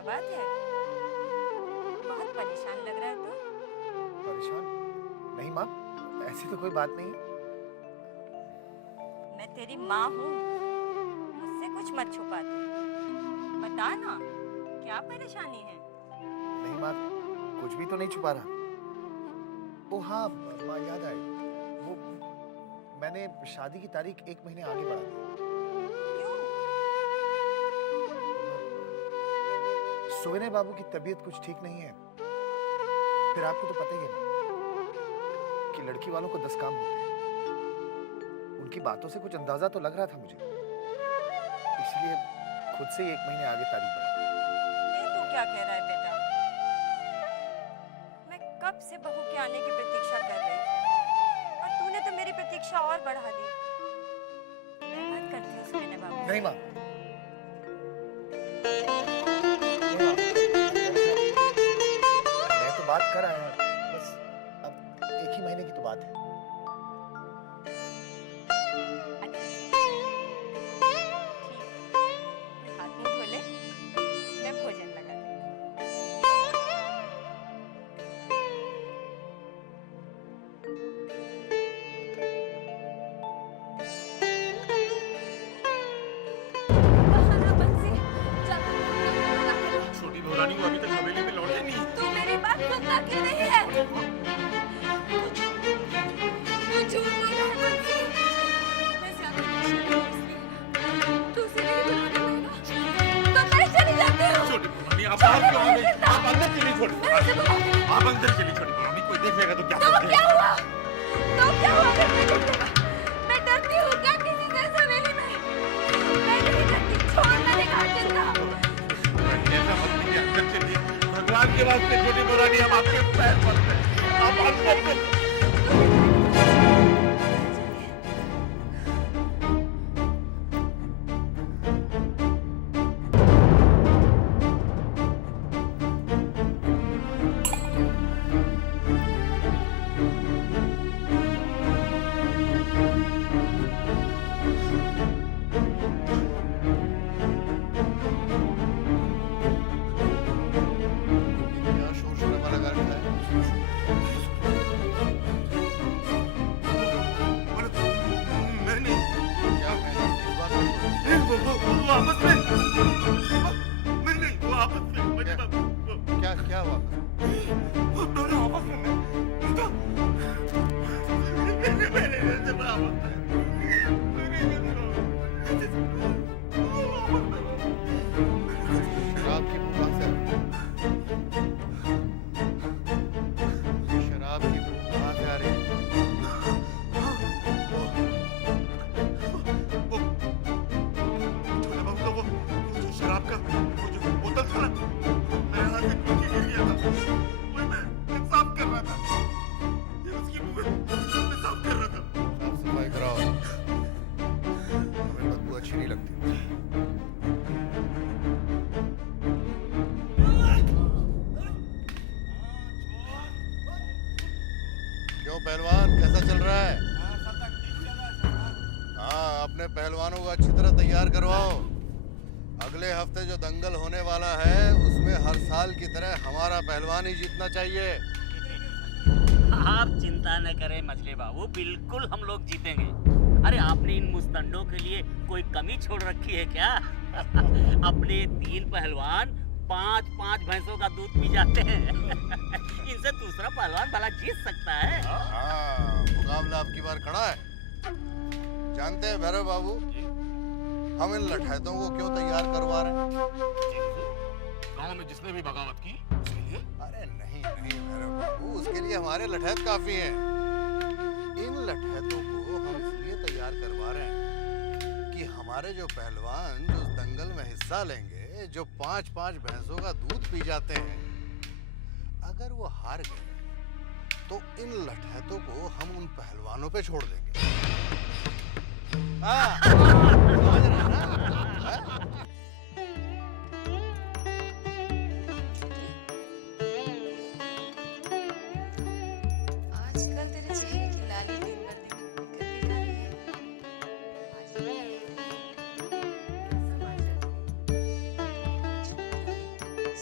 क्या बात है? बहुत परेशान लग रहा है तू। परेशान? नहीं माँ, ऐसी तो कोई बात नहीं। मैं तेरी माँ हूँ, मुझसे कुछ मत छुपा दे। बता ना, क्या परेशानी है? नहीं माँ, कुछ भी तो नहीं छुपा रहा। ओ हाँ माँ, याद आई। वो मैंने शादी की तारीख 1 महीने आगे बढ़ा दी। क्यों? सुविनय बाबू की तबीयत कुछ ठीक नहीं है। फिर आपको तो पता ही है ना कि लड़की वालों को 10 काम होते हैं। उनकी बातों से कुछ अंदाजा तो लग रहा था मुझे, इसलिए खुद से ही 1 महीने आगे तारीख बढ़ा। ये तू क्या कह रहा है बेटा? मैं कब से बहू के आने की प्रतीक्षा कर रही थी और तूने तो मेरी प्रतीक्षा और बढ़ा दी। मैं बात करती हूँ सुविनय बाबू से। नहीं माँ, मैं तो बात कर आया, बस अब 1 ही महीने की तो बात है। अच्छा, ठीक है। तू हाथ मुंह धो ले, मैं भोजन लगा देती छोटी बहुरानी को अभी तक हवेली में लौटे नहीं। तू मेरी बात सुनता क्यों नहीं है? तू झूठ बोल रहा है बंसी। मैं ज्यादा खुश नहीं हूँ इसलिए। तू उसे नहीं बुलाने आएगा तो मैं चली जाती हूँ। छोटी बहुरानी आप बाहर क्यों आ गई? आप अंदर चली छोटी बहुरानी। आप अंदर चली छोटी बहुरानी, कोई देख लेगा तो क्या तो करोगे? क्या हुआ? तो क्या हुआ अगर मैं देखेगा? मैं डरती हूँ क्या किसी से इस हवेली में? मैं नहीं डरती, छोड़ मैंने कहा जिंदा। ऐसा मत कीजिए, अंदर चलिए। भगवान के वास्ते छोटी बहुरानी, हम आपके पैर पड़ते हैं। आप अंदर चलिए। क्या शोर शराबा लगा रखा है? मैं नहीं। क्या है इस बात का शोर? वो आपस में। नहीं, वो आपस में। क्या हुआ? वो दोनों आपस में। मैंने शराब की बू कहाँ से आ रही है? शराब की बू कहाँ से आ रही है? छोटा बाबू का वो जो शराब का वो जो बोतल था ना, मेरे हाथ से नीचे गिर गया था। वो मैं साफ कर रहा था। ये उसकी बू मैं साफ कर रहा था। साफ सफाई कराओ, हमें बदबू अच्छी नहीं लगती। क्यों पहलवान, कैसा चल रहा है? हाँ, अपने पहलवानों को अच्छी तरह तैयार करवाओ। अगले हफ्ते जो दंगल होने वाला है उसमें हर साल की तरह हमारा पहलवान ही जीतना चाहिए। आप चिंता न करें मछली बाबू, बिल्कुल हम लोग जीतेंगे। अरे आपने इन मुस्तंडों के लिए कोई कमी छोड़ रखी है क्या? अपने 3 पहलवान 5-5 भैंसों का दूध पी जाते हैं। इनसे दूसरा पहलवान भला जीत सकता है? हाँ, मुकाबला अब की बार खड़ा है। जानते हैं भैरव बाबू, हम इन लठैतों को क्यों तैयार करवा रहे हैं? गांव में जिसने भी बगावत की उसके लिए। अरे नहीं भैरव बाबू, उसके लिए हमारे लठैत काफी हैं। इन लठैतों को हम इसलिए तैयार करवा रहे हैं कि हमारे जो पहलवान जो इस दंगल में हिस्सा लेंगे, जो 5-5 भैंसों का दूध पी जाते हैं, अगर वो हार गए तो इन लठैतों को हम उन पहलवानों पे छोड़ देंगे। हाँ, समझ रहे हैं ना? हाँ? आजकल तेरे चेहरे की लाली दिन पर दिन निकलती जा रही है। आज ही कैसा बात चल रही है?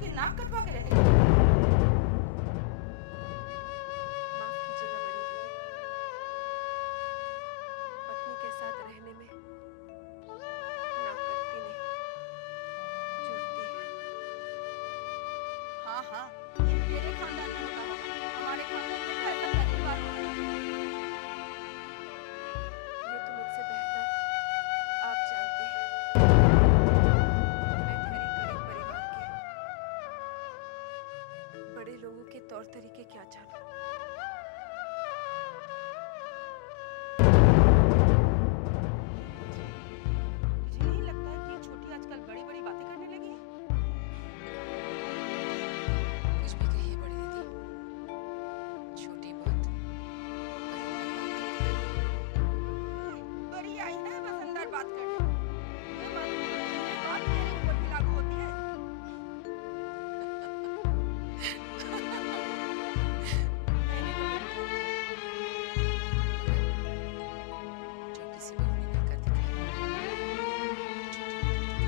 की नाक कटवा के रहेंगे। माफ कीजिएगा बड़ी दीदी, पत्नी के साथ रहने में नाक कटती नहीं, जुड़ती है। हाँ हाँ, ये मेरे खानदान में होता होगा, हमारे खानदान में तो ऐसा पहली बार हो रहा है। ये तो मुझसे बेहतर आप जानती हैं। मैं ठहरी गरीब परिवार के बड़े लोगों के तौर तरीके क्या जानूं? तुझे नहीं लगता है कि ये छोटी आजकल बड़ी बड़ी बातें करने लगी है? कुछ भी कहिए बड़ी दीदी, छोटी बात बड़ी आई है बस अंदर बात करने। ये बात मेरे ऊपर भी लागू होती है। जो किसी बहू ने ना कर दिखाया, बाहर भी जाती है।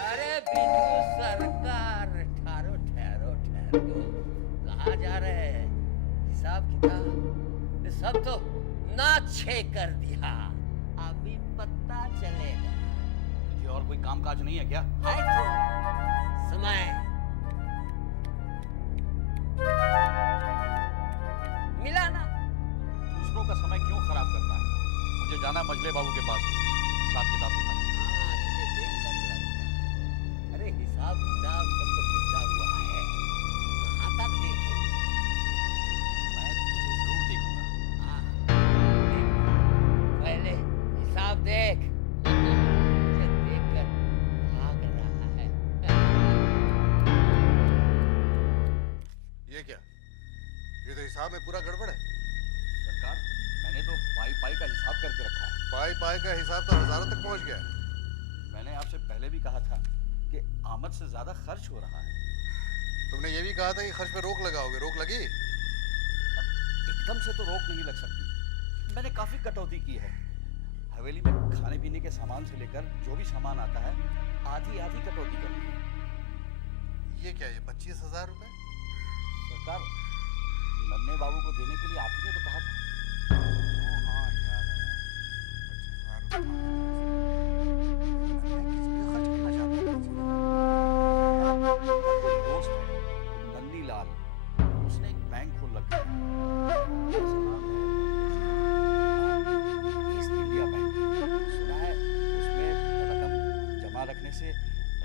अरे बिजू सरकार, ठहरो ठहरो ठहरो, कहाँ जा रहे हैं? हिसाब किताब ये सब तो नाछे कर दिया, अभी पता चलेगा। तुझे और कोई काम काज नहीं है क्या? है तो समय मिला ना। दूसरों का समय क्यों खराब करता है? मुझे जाना है मजले बाबू के पास हिसाब किताब दिखाने। हाँ, तुझे देखकर लगता है। अरे हिसाब किताब सब तो मिटा हुआ है, कहाँ तक देखेंगे? मैं तुझे जरूर देखूंगा। हाँ, देख। पहले हिसाब देख, मुझे देखकर भाग रहा है। ये क्या? ये तो हिसाब में पूरा गड़बड़ है। सरकार, मैंने तो पाई पाई का हिसाब करके रखा है। पाई पाई का हिसाब तो हजारों तक पहुंच गया है। मैंने आपसे पहले भी कहा था कि आमद से ज्यादा खर्च हो रहा है। तुमने ये भी कहा था कि खर्च पे रोक लगाओगे, रोक लगी? एकदम से तो रोक नहीं लग सकती। मैंने काफी कटौती की है। हवेली में खाने पीने के सामान से लेकर जो भी सामान आता है, आधी आधी कटौती कर दी है। ये क्या, ये 25,000 रुपए? सरकार, नन्हे बाबू को देने के लिए आप ही ने तो कहा था। हाँ, याद आया। 25,000 रुपए किस पे खर्च करना चाहता है? मेरा कोई दोस्त है, नन्नी लाल, उसने एक बैंक खोल रखा है। उसका नाम है ईस्ट इंडिया बैंक। सुना है उसमें रकम जमा रखने से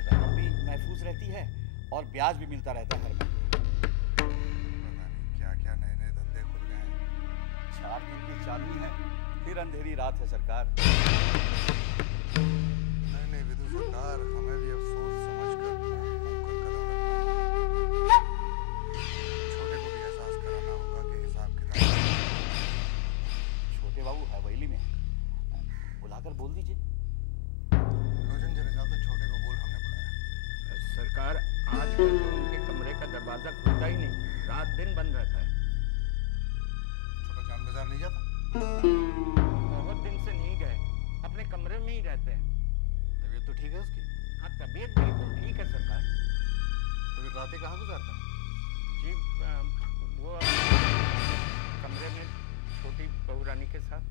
रकम भी महफूज रहती है और ब्याज भी मिलता रहता है हर महीने। पता नहीं क्या क्या नए नए धंधे खुल गए हैं। 4 दिन की चांदनी है, फिर अंधेरी रात है सरकार। नहीं नहीं विदु सरकार, हमें भी अब सोच समझ कर कदम रखना होगा। छोटे को भी एहसास कराना होगा कि हिसाब किताब। छोटे बाबू हवेली में हैं। बुलाकर बोल दीजिए। रोजन जरा जा तो छोटे को बोल, हमने बुलाया। सरकार, आजकल तो उनके कमरे का दरवाजा खुलता ही नहीं, रात दिन बंद रहता है। छोटा जान बाजार नहीं जाता? बहुत दिन से नहीं गए, अपने कमरे में ही रहते हैं। तबीयत तो ठीक है उसकी? हाँ, तबीयत बिल्कुल ठीक है सरकार। तो फिर रातें कहाँ गुजारता है? जी वो कमरे में छोटी बहू रानी के साथ।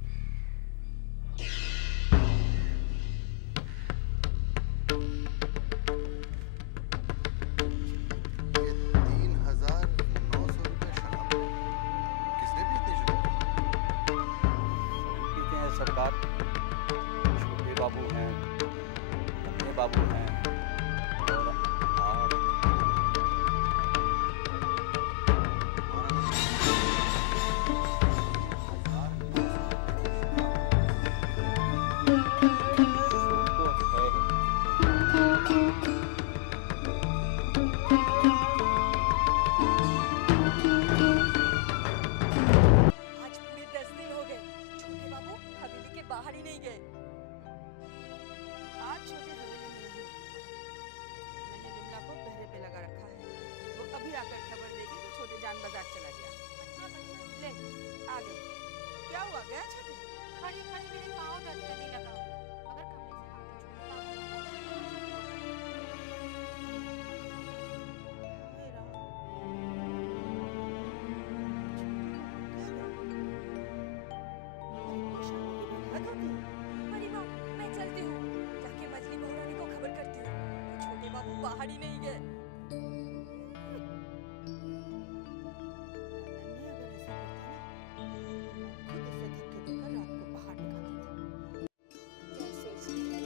ये 3,900 रुपए शराब। किसने भी इतनी शराब? सभी पीते हैं सरकार। छोटे बाबू हैं, नन्हे बाबू हैं और आप। शैतान बाजार चला गया। ले आ गई। क्या हुआ, गया छठी? खड़ी खड़ी मेरे पाँव दर्द करने लगा। अगर कमरे से हे राम। बड़ी माँ, मैं चलती हूँ। जाके मछली बहुरानी को खबर करती हूँ कि छोटे बाबू बाहर ही नहीं गए। नन्हे अगर ऐसा करता ना, खुद इसे धक्के देकर रात को बाहर निकाल देती। क्या सोचती है?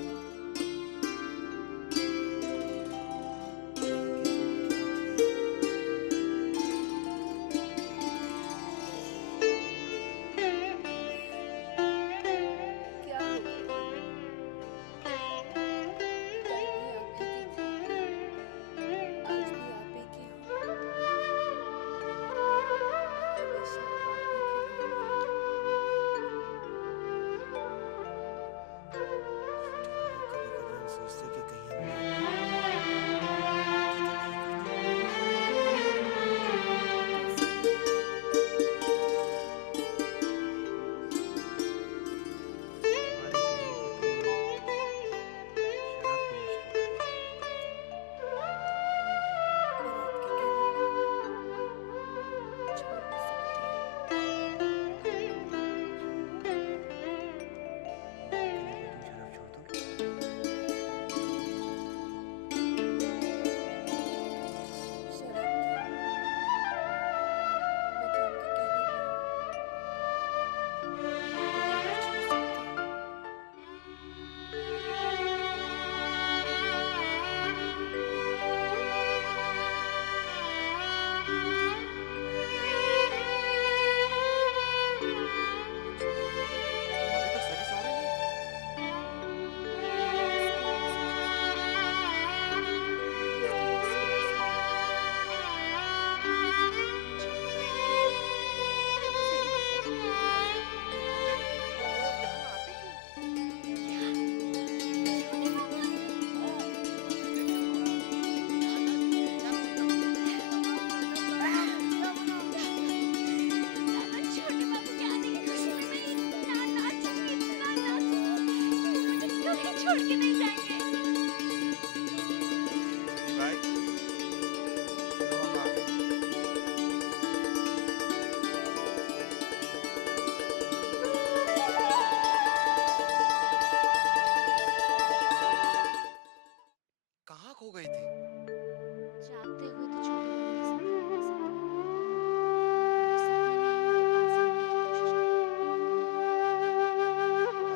क्या हो गया? कल भी आप ही की थी, आज भी आप ही की हूँ। हमेशा आप ही की रहूंगी। कभी कभी हम सोचते कि कहीं पर आपके कहने छोड़ नहीं सकती। शराब क्यों? मैं तो आपके कहने नहीं छोड़ सकती। अभी तक satisfied नहीं? छोटे बाबू के आने की खुशी में मैं इतना नाचूं कि वो मुझे कहीं छोड़ के नहीं जाएंगे। भाई लो हम आ गए। कहाँ खो गई थी? जागते हुए तो छोटे बाबू के सपने नहीं सपने में उनके पास रहने की कोशिश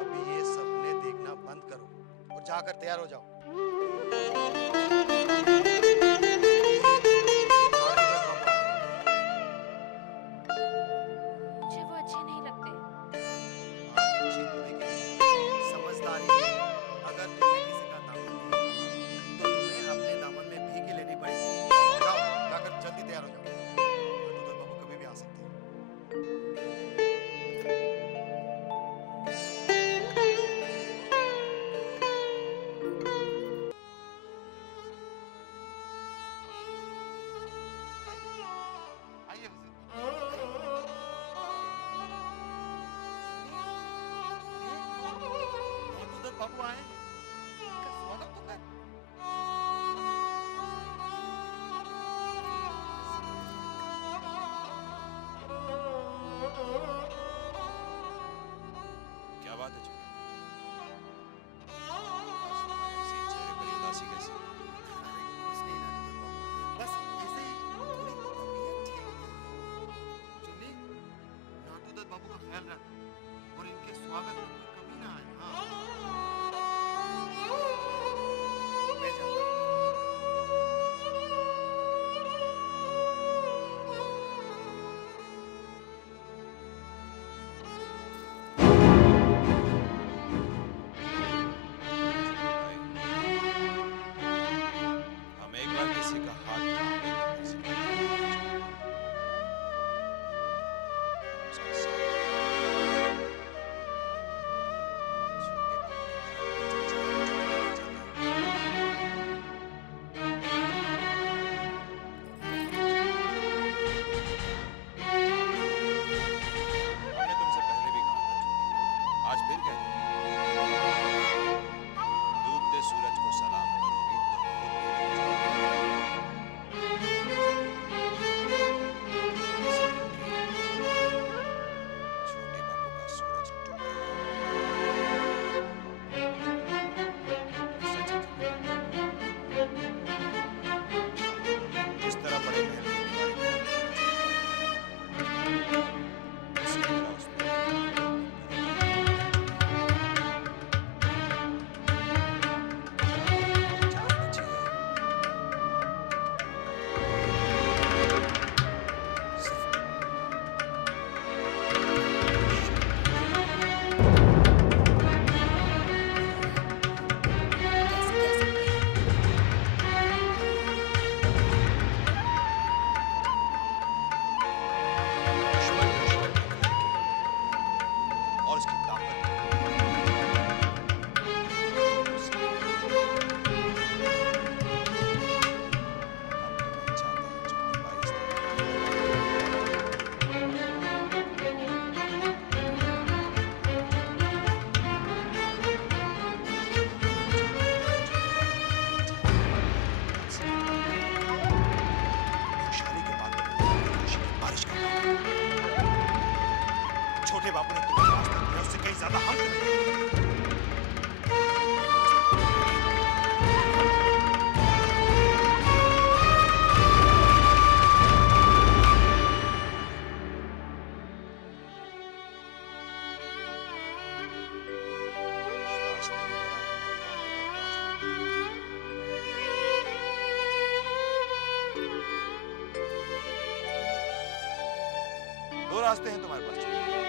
अब ये सपने देखना बंद करो और जाकर तैयार हो जाओ। मुझे वो अच्छे नहीं लगते। आप अच्छी होने के लिए समझदारी है। अगर तुम्हें किसी का दामन नहीं थामा, तो तुम्हें अपने दामन में भीख लेनी पड़ेगी। जाओ, जाकर जल्दी तैयार हो जाओ। तो बाबू कभी भी आ सकते हैं। आइए उधर बाबू आए हैं। इनका स्वागत तो कर। क्या बात है छोटे? ऐसे चेहरे पर उदासी कैसे? कुछ नहीं नाटू बाबू, बस ऐसे ही थोड़ी तबीयत ठीक नहीं है। चुन्नी, नाटू दत्त बाबू का ख्याल रख और इनके स्वागत में कोई कमी ना आए। हाँ, मैं जाता हूँ। हम एक बार किसी का हाथ थामने की कोशिश करेंगे। उसका साथ छोटे बाबू के सिफारिश करता हूं। छोटे बाबू ने तुम्हें आज तक दिया, उससे कहीं ज्यादा हम तुम्हें देंगे। विश्वास नहीं हो रहा है, दो रास्ते हैं तुम्हारे पास।